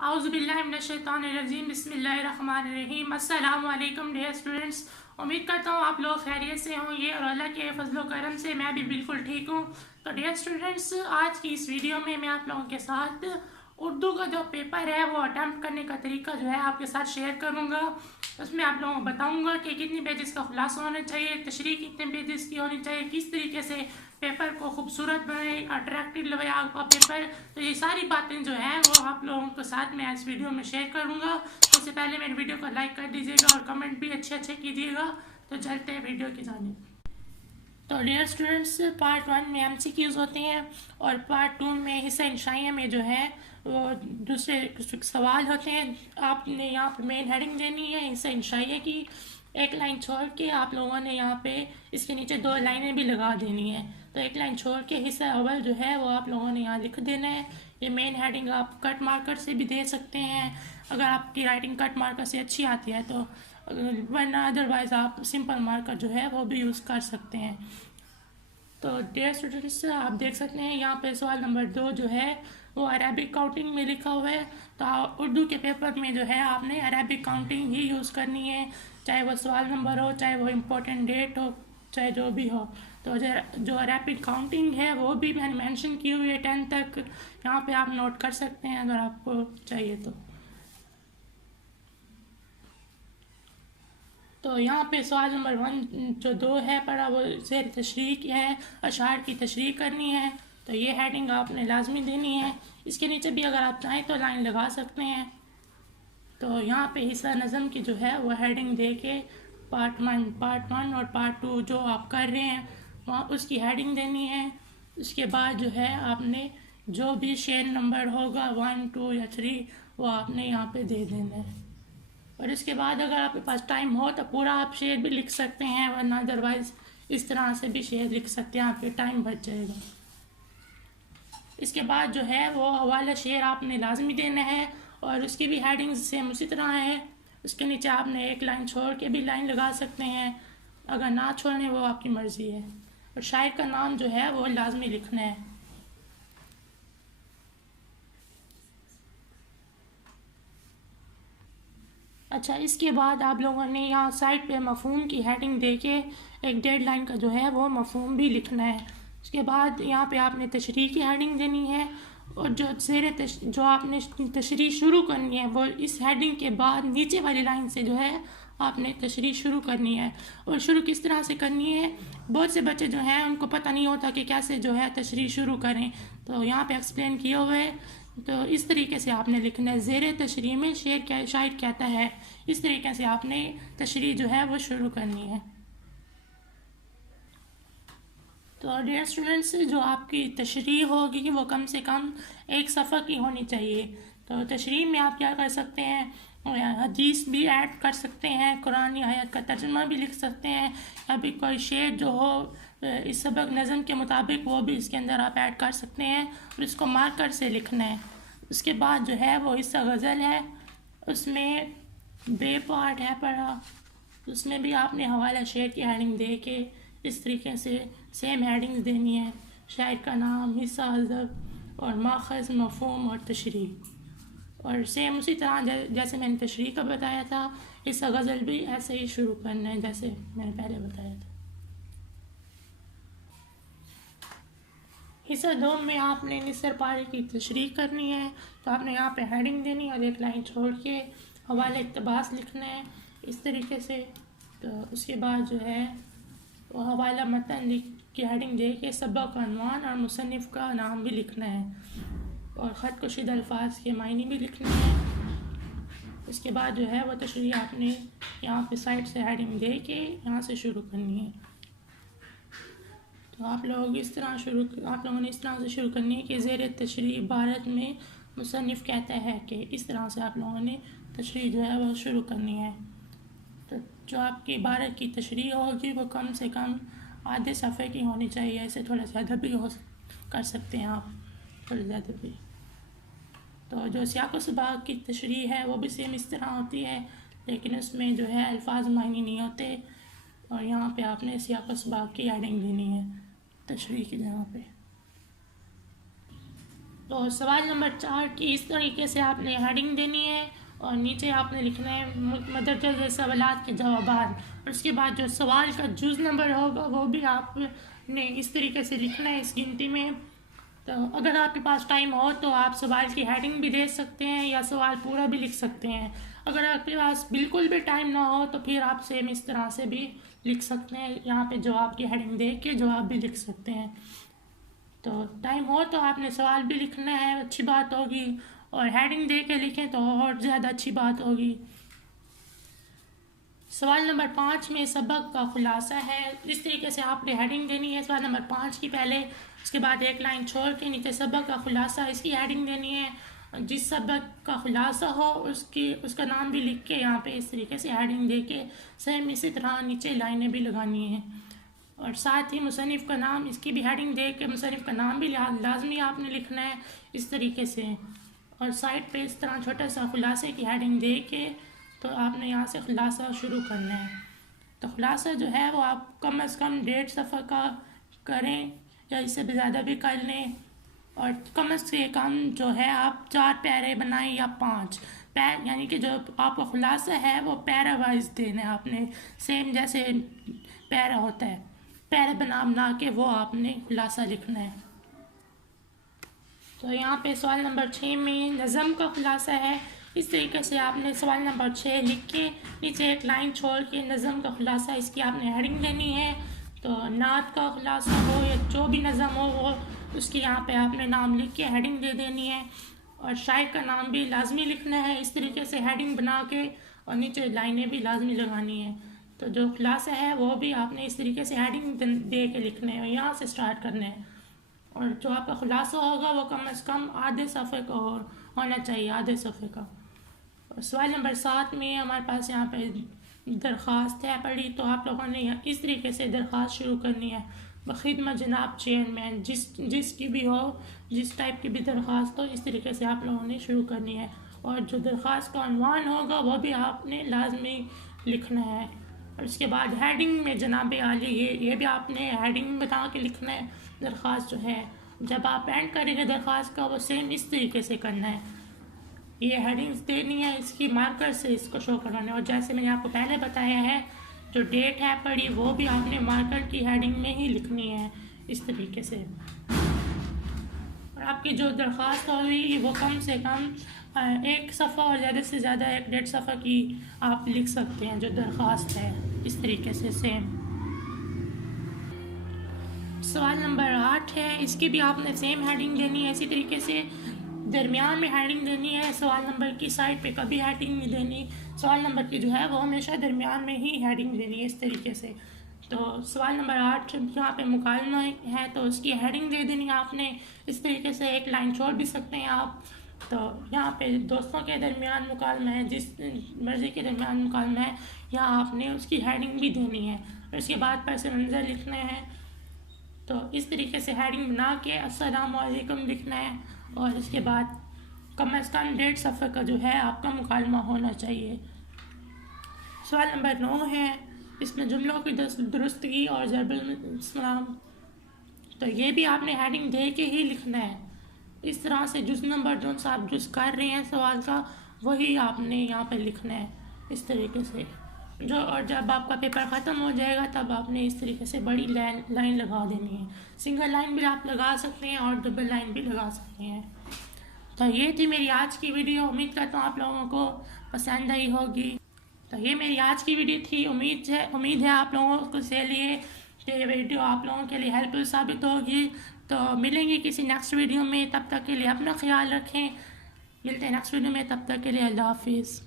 आउज़ुबिल्लाहिमिनश्शैतानिर्रजीम बिस्मिल्लाहिर्रहमानिर्रहीम। अस्सलामु अलैकुम डियर स्टूडेंट्स, उम्मीद करता हूँ आप लोग खैरियत से होंगे और अल्लाह के फजलो करम से मैं भी बिल्कुल ठीक हूँ। तो डियर स्टूडेंट्स, आज की इस वीडियो में मैं आप लोगों के साथ उर्दू का जो पेपर है वो अटैम्प्ट करने का तरीका जो है आपके साथ शेयर करूँगा। उसमें आप लोगों को बताऊँगा कि कितनी पेजेस का खुलासा होना चाहिए, तशरीह कितने पेजेस की होनी चाहिए, किस तरीके से पेपर को खूबसूरत बनाए, अट्रैक्टिव लगे आपका पेपर। तो ये सारी बातें जो हैं वो आप लोगों के साथ मैं इस वीडियो में शेयर करूँगा। तो उससे पहले मेरे वीडियो को लाइक कर दीजिएगा और कमेंट भी अच्छे अच्छे कीजिएगा। तो चलते हैं वीडियो की जानिब। तो डियर स्टूडेंट्स, पार्ट 1 में MCQs होते हैं और पार्ट 2 में हिस्सा इंशाइया में जो है वो दूसरे सवाल होते हैं। आपने यहाँ पे मेन हेडिंग देनी है हिस्सा इंशाइया की, एक लाइन छोड़ के आप लोगों ने यहाँ पे इसके नीचे 2 लाइनें भी लगा देनी है। तो एक लाइन छोड़ के हिस्सा अव्वल जो है वो आप लोगों ने यहाँ लिख देना है। ये मेन हेडिंग आप कट मार्कर से भी दे सकते हैं अगर आपकी राइटिंग कट मार्कर से अच्छी आती है तो, वरना अदरवाइज़ आप सिंपल मार्कर जो है वो भी यूज़ कर सकते हैं। तो डियर स्टूडेंट्स, आप देख सकते हैं यहाँ पे सवाल नंबर 2 जो है वो अरेबिक काउंटिंग में लिखा हुआ है। तो उर्दू के पेपर में जो है आपने अरेबिक काउंटिंग ही यूज़ करनी है, चाहे वो सवाल नंबर हो, चाहे वो इम्पोर्टेंट डेट हो, चाहे जो भी हो। तो जो अरेबिक काउंटिंग है वो भी मैंने मेंशन की हुई है 10 तक, यहाँ पे आप नोट कर सकते हैं अगर आपको चाहिए तो। तो यहाँ पे सवाल नंबर 1 जो 2 है पढ़ा वो ज़ेर तशरीह की है, अशार की तशरीह करनी है। तो ये हेडिंग आपने लाजमी देनी है। इसके नीचे भी अगर आप चाहें तो लाइन लगा सकते हैं। तो यहाँ पे हिस्सा नज़म की जो है वो हेडिंग दे के पार्ट वन और पार्ट 2 जो आप कर रहे हैं वहाँ उसकी हेडिंग देनी है। उसके बाद जो है आपने जो भी शेर नंबर होगा 1, 2 या 3 वो आपने यहाँ पे दे देना है। और इसके बाद अगर आपके पास टाइम हो तो पूरा आप शेर भी लिख सकते हैं, वरना अदरवाइज़ इस तरह से भी शेर लिख सकते हैं, आपके टाइम बच जाएगा। इसके बाद जो है वो हवाला शेर आपने लाजमी देना है और उसकी भी हेडिंग सेम उसी तरह है। उसके नीचे आपने एक लाइन छोड़ के भी लाइन लगा सकते हैं, अगर ना छोड़ने वो आपकी मर्ज़ी है। और शायर का नाम जो है वो लाजमी लिखना है। अच्छा, इसके बाद आप लोगों ने यहाँ साइड पे मफ़हूम की हेडिंग दे के एक डेड लाइन का जो है वो मफ़हूम भी लिखना है। उसके बाद यहाँ पे आपने तशरीह की हेडिंग देनी है और जो आपने तशरीह शुरू करनी है वो इस हेडिंग के बाद नीचे वाली लाइन से जो है आपने तशरीह शुरू करनी है। और शुरू किस तरह से करनी है, बहुत से बच्चे जो हैं उनको पता नहीं होता कि कैसे जो है तशरीह शुरू करें, तो यहाँ पे एक्सप्लेन किया हुआ है। तो इस तरीके से आपने लिखना है, ज़ेर तशरीह में शायर कहता है, इस तरीके से आपने तशरीह जो है वो शुरू करनी है। तो डियर स्टूडेंट्स, जो आपकी तशरीह होगी वो कम से कम एक सफ़ा की होनी चाहिए। तो तशरीह में आप क्या कर सकते हैं, हदीस भी ऐड कर सकते हैं, कुरान या आयत का तर्जुमा भी लिख सकते हैं, अभी कोई शेर जो हो इस सबक नज़म के मुताबिक वो भी इसके अंदर आप ऐड कर सकते हैं और इसको मार्कर से लिखना है। उसके बाद जो है वो हिस्सा गज़ल है, उसमें बे पार्ट है पढ़ा, उसमें भी आपने हवाला शेर की हेडिंग दे के इस तरीके से सेम हेडिंग्स देनी है, शायर का नाम, हिस्सा हज़फ और माखज़, मफ़हूम और तशरीह। और सेम उसी तरह जैसे मैंने तशरीह का बताया था, हिस्सा गज़ल भी ऐसे ही शुरू करना है जैसे मैंने पहले बताया था। हिस्सा 2 में आपने निसर पारे की तशरीह करनी है। तो आपने यहाँ पे हेडिंग देनी है और एक लाइन छोड़ के हवाला इक़्तिबास लिखना है इस तरीके से। तो उसके बाद जो है वो हवाला मतन लिख के हेडिंग दे के सबक का अनवान और मुसन्निफ़ का नाम भी लिखना है और ख़त कुशीद अल्फाज के मायने भी लिखने हैं। उसके बाद जो है वो तशरीह आपने यहाँ पे साइड से हेडिंग दे के यहाँ से शुरू करनी है। तो आप लोगों ने इस तरह से शुरू करनी है कि ज़ेर तशरीह भारत में मुसन्निफ़ कहता है कि इस तरह से आप लोगों ने तशरीह जो है वो शुरू करनी है। तो जो आपकी भारत की तशरीह होगी वो कम से कम आधे सफ़े की होनी चाहिए, ऐसे थोड़ा ज़्यादा भी कर सकते हैं आप, थोड़ा ज़्यादा भी। तो जो सियाक़ व सबाक़ की तशरीह है वो भी सेम इस तरह होती है, लेकिन उसमें जो है अल्फाज मायने नहीं होते और यहाँ पे आपने सियाक़ व सबाक़ की हेडिंग देनी है तशरीह की जगह पे। तो सवाल नंबर 4 की इस तरीके से आपने हेडिंग देनी है और नीचे आपने लिखना है मदरजा सवालात के जवाबात, और उसके बाद जो सवाल का जुज़ नंबर होगा वो भी आपने इस तरीके से लिखना है इस गिनती में। तो अगर आपके पास टाइम हो तो आप सवाल की हेडिंग भी दे सकते हैं या सवाल पूरा भी लिख सकते हैं। अगर आपके पास बिल्कुल भी टाइम ना हो तो फिर आप सेम इस तरह से भी लिख सकते हैं, यहाँ पे जवाब की हेडिंग दे के जवाब भी लिख सकते हैं। तो टाइम हो तो आपने सवाल भी लिखना है, अच्छी बात होगी, और हेडिंग दे के लिखें तो और ज़्यादा अच्छी बात होगी। सवाल नंबर 5 में सबक का खुलासा है। इस तरीके से आपने हेडिंग देनी है सवाल नंबर 5 की पहले, उसके बाद एक लाइन छोड़ के नीचे सबक का खुलासा इसकी हेडिंग देनी है। जिस सबक का खुलासा हो उसका नाम भी लिख के यहाँ पे इस तरीके से हेडिंग दे के सेम इसी तरह नीचे लाइनें भी लगानी है, और साथ ही मुसन्निफ़ का नाम इसकी भी हेडिंग दे के मुसन्निफ़ का नाम भी लाजमी आपने लिखना है इस तरीके से, और साइड पे इस तरह छोटा सा खुलासे की हेडिंग दे के तो आपने यहाँ से खुलासा शुरू करना है। तो खुलासा जो है वो आप कम से कम 1.5 सफ़ा का करें या इससे भी ज़्यादा भी कर लें, और कम से कम जो है आप 4 पैरे बनाएं या 5 पैर, यानी कि जो आपका खुलासा है वो पैरा वाइज देना है आपने, सेम जैसे पैरा होता है पैरा बना के वो आपने खुलासा लिखना है। तो यहाँ पे सवाल नंबर 6 में नज़म का खुलासा है। इस तरीके से आपने सवाल नंबर 6 लिख के नीचे एक लाइन छोड़ के नज़म का खुलासा इसकी आपने हेडिंग देनी है। तो नात का खुलासा हो या जो भी नज़म हो वो उसकी यहाँ पे आपने नाम लिख के हेडिंग दे देनी है, और शायर का नाम भी लाजमी लिखना है इस तरीके से हेडिंग बना के, और नीचे लाइनें भी लाजमी लगानी है। तो जो खुलासा है वो भी आपने इस तरीके से हेडिंग दे के लिखने हैं, यहाँ से स्टार्ट करने हैं, और जो आपका खुलासा होगा वो कम से कम आधे सफ़े का होना चाहिए, आधे सफ़े का। और सवाल नंबर 7 में हमारे पास यहाँ पे दरख्वास्त है पड़ी, तो आप लोगों ने इस तरीके से दरख्वास्त शुरू करनी है। बखिदमत जनाब चेयरमैन, जिसकी भी हो, जिस टाइप की भी दरख्वास्त हो, इस तरीके से आप लोगों ने शुरू करनी है, और जो दरख्वास्त का अनवान होगा वो भी आपने लाजमी लिखना है। और उसके बाद हेडिंग में जनाब आली, ये भी आपने हेडिंग बता के लिखना है। दरख्वास्त जो है जब आप एंड करेंगे दरख्वास्त का वो सेम इस तरीके से करना है, ये हेडिंग्स देनी है इसकी मार्कर से इसको शो करवाना है। और जैसे मैंने आपको पहले बताया है जो डेट है पड़ी वो भी आपने मार्कर की हेडिंग में ही लिखनी है इस तरीके से। और आपकी जो दरख्वास्त होगी वो कम से कम 1 सफ़ा और ज़्यादा से ज़्यादा 1.5 सफ़ा की आप लिख सकते हैं जो दरख्वास्त है इस तरीके से सेम। सवाल नंबर 8 है, इसकी भी आपने सेम हेडिंग देनी है इसी तरीके से, दरमियान में हेडिंग देनी है। सवाल नंबर की साइड पे कभी हेडिंग नहीं देनी, सवाल नंबर की जो है वो हमेशा दरमियान में ही हेडिंग देनी है इस तरीके से। तो सवाल नंबर 8 यहाँ पे मुकालमा है तो उसकी हेडिंग दे देनी है आपने इस तरीके से, एक लाइन छोड़ भी सकते हैं आप। तो यहाँ पे दोस्तों के दरमियान मुकालमा है, जिस मर्ज़ी के दरमियान मुकालमा है, यहाँ आपने उसकी हेडिंग भी देनी है। और उसके बाद पस मंज़र लिखना है, तो इस तरीके से हेडिंग बना के अस्सलाम वालेकुम लिखना है, और इसके बाद कम से कम 1.5 सफ़े का जो है आपका मुकालमा होना चाहिए। सवाल नंबर 9 है, इसमें जुमलों की दुरुस्तगी और ज़रबुल इस्लाम, तो ये भी आपने हेडिंग दे के ही लिखना है इस तरह से। जुज़ नंबर जो आप जुज़ कर रहे हैं सवाल का वही आपने यहाँ पे लिखना है इस तरीके से जो, और जब आपका पेपर ख़त्म हो जाएगा तब आपने इस तरीके से बड़ी लाइन लगा देनी है। सिंगल लाइन भी आप लगा सकते हैं और डबल लाइन भी लगा सकते हैं। तो ये थी मेरी आज की वीडियो, उम्मीद करता हूँ आप लोगों को पसंद आई होगी। तो ये मेरी आज की वीडियो थी, उम्मीद है आप लोगों को से लिए कि ये वीडियो आप लोगों के लिए हेल्पफुल साबित होगी। तो मिलेंगे किसी नेक्स्ट वीडियो में, तब तक के लिए अपना ख्याल रखें, मिलते हैं नेक्स्ट वीडियो में, तब तक के लिए अल्लाह हाफिज़।